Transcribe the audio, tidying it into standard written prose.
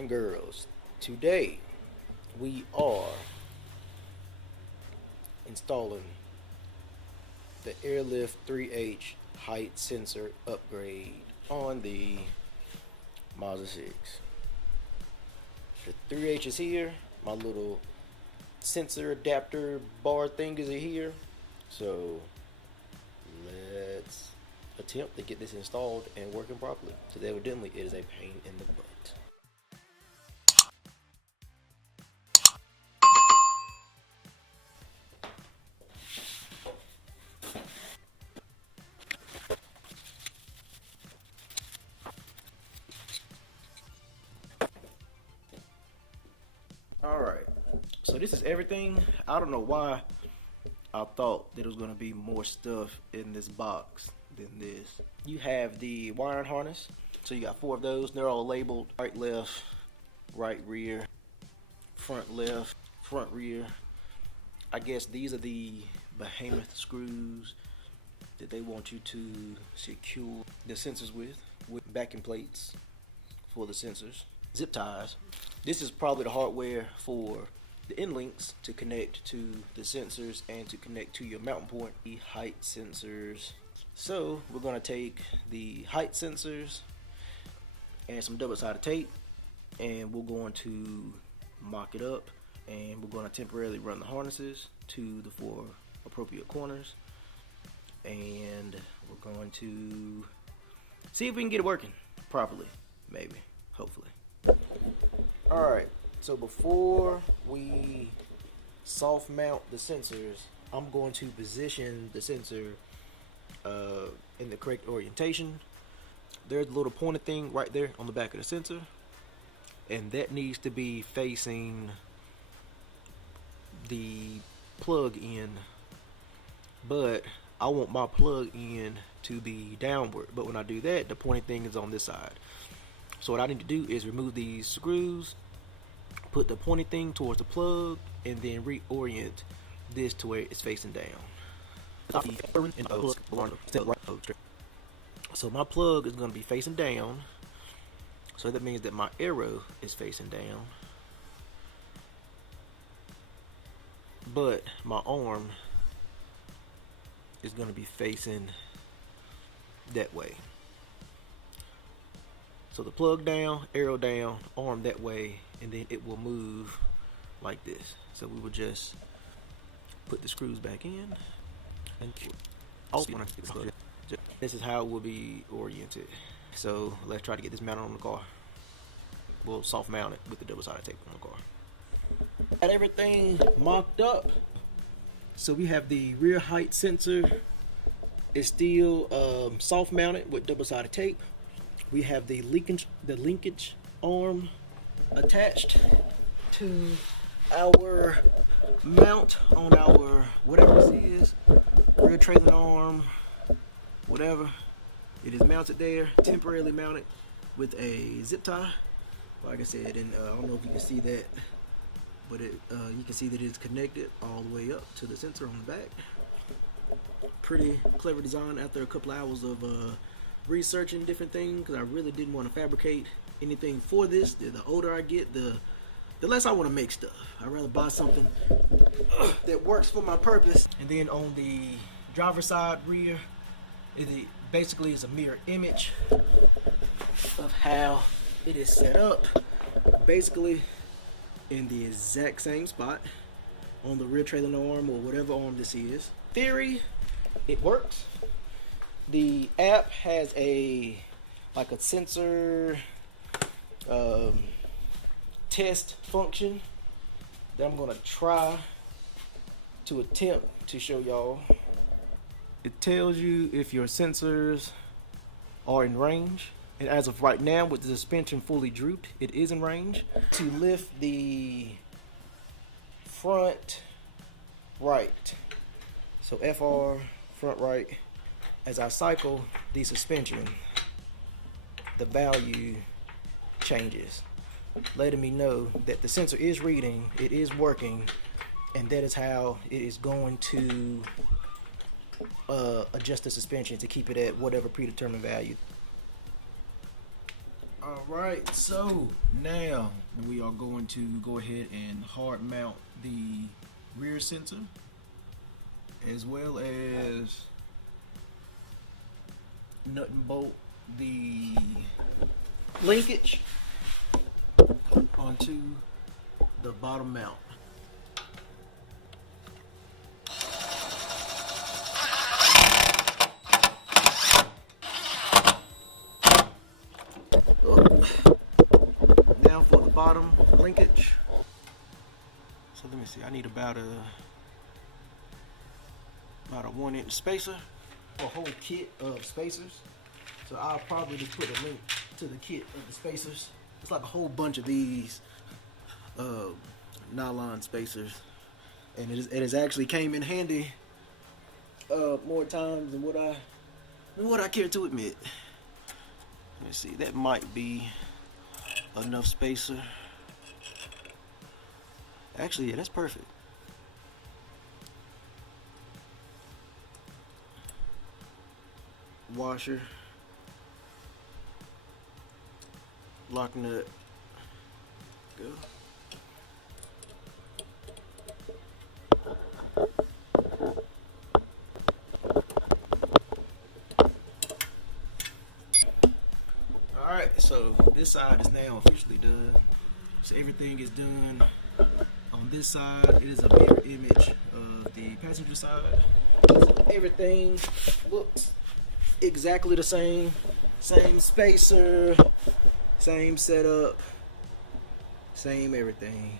and girls, today we are installing the Airlift 3H height sensor upgrade on the Mazda 6. The 3H is here, my little sensor adapter bar thing is here, so let's attempt to get this installed and working properly, because evidently it is a pain in the butt. Alright, so this is everything. I don't know why I thought that it was going to be more stuff in this box than this. You have the wiring harness, so you got 4 of those. They're all labeled right, left, right, rear, front, left, front, rear. I guess these are the behemoth screws that they want you to secure the sensors with backing plates for the sensors, zip ties. This is probably the hardware for the end links to connect to the sensors and to connect to your mounting point, the height sensors. So we're going to take the height sensors and some double-sided tape, and we're going to mock it up, and we're going to temporarily run the harnesses to the 4 appropriate corners, and we're going to see if we can get it working properly, maybe, hopefully. Alright, so before we soft mount the sensors, I'm going to position the sensor in the correct orientation. There's a little pointed thing right there on the back of the sensor, and that needs to be facing the plug in, but I want my plug in to be downward, but when I do that, the pointed thing is on this side. So what I need to do is remove these screws, put the pointy thing towards the plug, and then reorient this to where it's facing down. So my plug is going to be facing down, so that means that my arrow is facing down, but my arm is going to be facing that way. So the plug down, arrow down, arm that way, and then it will move like this. So we will just put the screws back in, and this is how it will be oriented. So let's try to get this mounted on the car. We'll soft mount it with the double-sided tape on the car. Got everything mocked up. So we have the rear height sensor. It's still soft mounted with double-sided tape. We have the linkage arm attached to our mount on our whatever this is, rear trailing arm, whatever. It is mounted there, temporarily mounted with a zip tie. Like I said, and I don't know if you can see that, but you can see that it's connected all the way up to the sensor on the back. Pretty clever design after a couple hours of researching different things, because I really didn't want to fabricate anything for this. The older I get, the less I want to make stuff. I'd rather buy something that works for my purpose. And then on the driver's side rear, it basically is a mirror image of how it is set up, basically in the exact same spot on the rear trailing arm or whatever arm this is. Theory, it works. The app has a sensor test function that I'm gonna try to attempt to show y'all. It tells you if your sensors are in range, and as of right now, with the suspension fully drooped, it is in range. To lift the front right, so FR front right. As I cycle the suspension, the value changes, letting me know that the sensor is reading, it is working, and that is how it is going to adjust the suspension to keep it at whatever predetermined value. Alright, so now we are going to go ahead and hard mount the rear sensor as well as nut and bolt the linkage onto the bottom mount. Now for the bottom linkage. So let me see, I need about a 1-inch spacer, a whole kit of spacers. So I'll probably just put a link to the kit of the spacers. It's like a whole bunch of these nylon spacers, and it has actually came in handy more times than what I care to admit. Let me see, that might be enough spacer. Actually, yeah, that's perfect. Washer, lock nut, go. Alright, so this side is now officially done. So everything is done on this side. It is a mirror image of the passenger side. So everything looks exactly the same. Same spacer, same setup, same everything.